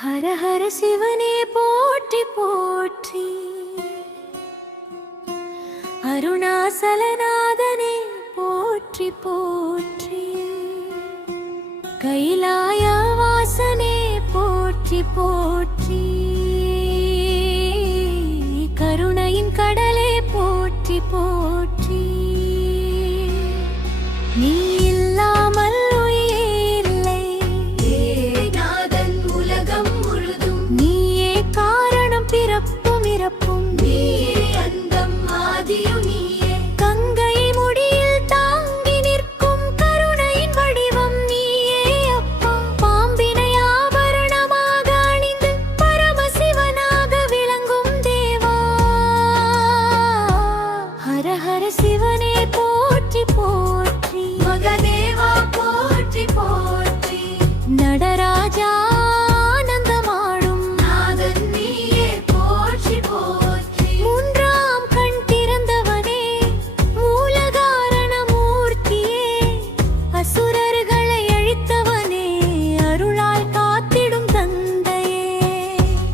ஹர ஹர சிவனே போற்றி போற்றி, அருணாசலநாதனே போற்றி போற்றி, கைலாய வாசனே போற்றி போற்றி, கருணையின் கடலே போற்றி போற்றி. நீ இல்லாமல் உயிரில்லை, நாதன் உலகம் முழுதும் நீயே காரணம், பிறப்பும் இறப்பும் நீயே, அந்தம் ஆதியும் நீயே, கங்கை முடியில் தாங்கி நிற்கும் கருணையின் வடிவம் நீயே அப்பா. பாம்பினை ஆபரணமாக அணிந்து பரமசிவனாக விளங்கும் தேவா. ஹர ஹர சிவனே போற்றி போற்றி, மகதேவா போற்றி போற்றி, நடராஜா ஆனந்தமாடும் நாதன் நீயே போற்றி போற்றி, மூன்றாம் கண் திறந்தவனே மூலகாரண மூர்த்தியே, அசுரர்களை அழித்தவனே அருளால் காத்திடும் தந்தையே,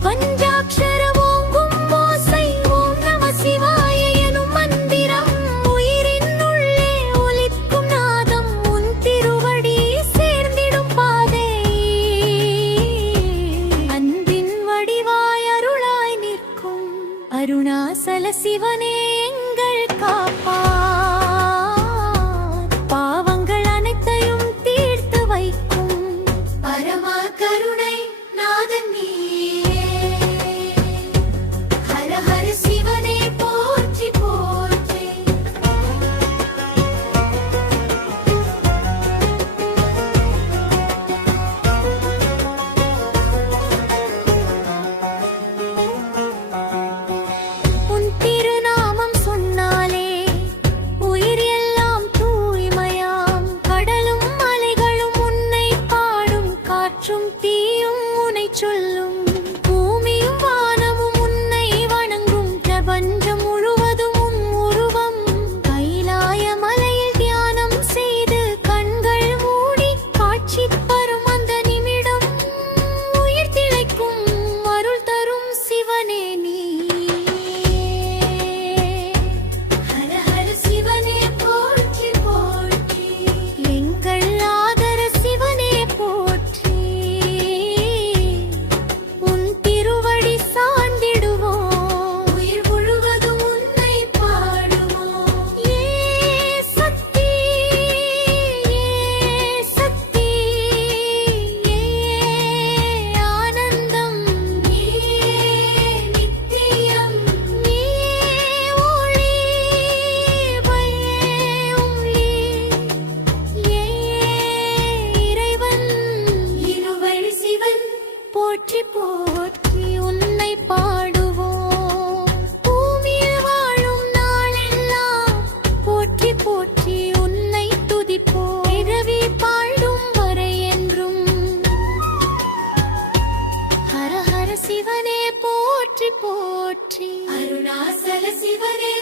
பஞ்சாட்சர ஓங்கும் ஓசை ஓம் நம சிவாய எனும் மந்திரம் உயிரின் உள்ளே ஒலிக்கும் நாதம், உன் திருவடி சேர்ந்திடும் பாதை, அன்பின் வடிவாய் அருளாய் நிற்கும் அருணாசல சிவனே எங்கள் காப்பார், பாவங்கள் அனைத்தையும் தீர்த்து வைக்கும் பரம கருணை நாதன் நீயே. ஹர ஹர சிவனே போற்றி போற்றி. உன் திருநாமம் சொன்னாலே உயிர் எல்லாம் தூய்மையாம், கடலும் மலைகளும் உன்னை பாடும், காற்றும் தீயும் உன்னை சொல்லும், பூமியும் வானமும் உன்னை வணங்கும், பிரபஞ்சம் முழுவதும் உன் உருவம். கைலாய மலையில் தியானம் செய்து கண்கள் மூடி காட்சி தரும் அந்த நிமிடம், உயிர் திளைக்கும் அருள் தரும் சிவனே நீ. ஹர ஹர சிவனே போற்றி போற்றி, எங்கள் ஆதர சிவனே போற்றி, உன் திருவடி சார்ந்திடுவோம், உயிர் முழுவதும் உன்னை பாடுவோம். ஏ சக்தி ஏ சக்தி, ஏ ஆனந்தம், நீயே நித்தியம், நீயே ஒளி ஒளி, ஏ இறைவன் இருவழி சிவன் போற்றி போற்றி, உன்னை பாடுவோம் பூமியில் வாழும் நாளெல்லாம், போற்றி போற்றி உன்னை துதிப்போம் பிறவி பாழும் வரை என்றும். ஹர ஹர சிவனே போற்றி போற்றி, அருணாசல சிவனே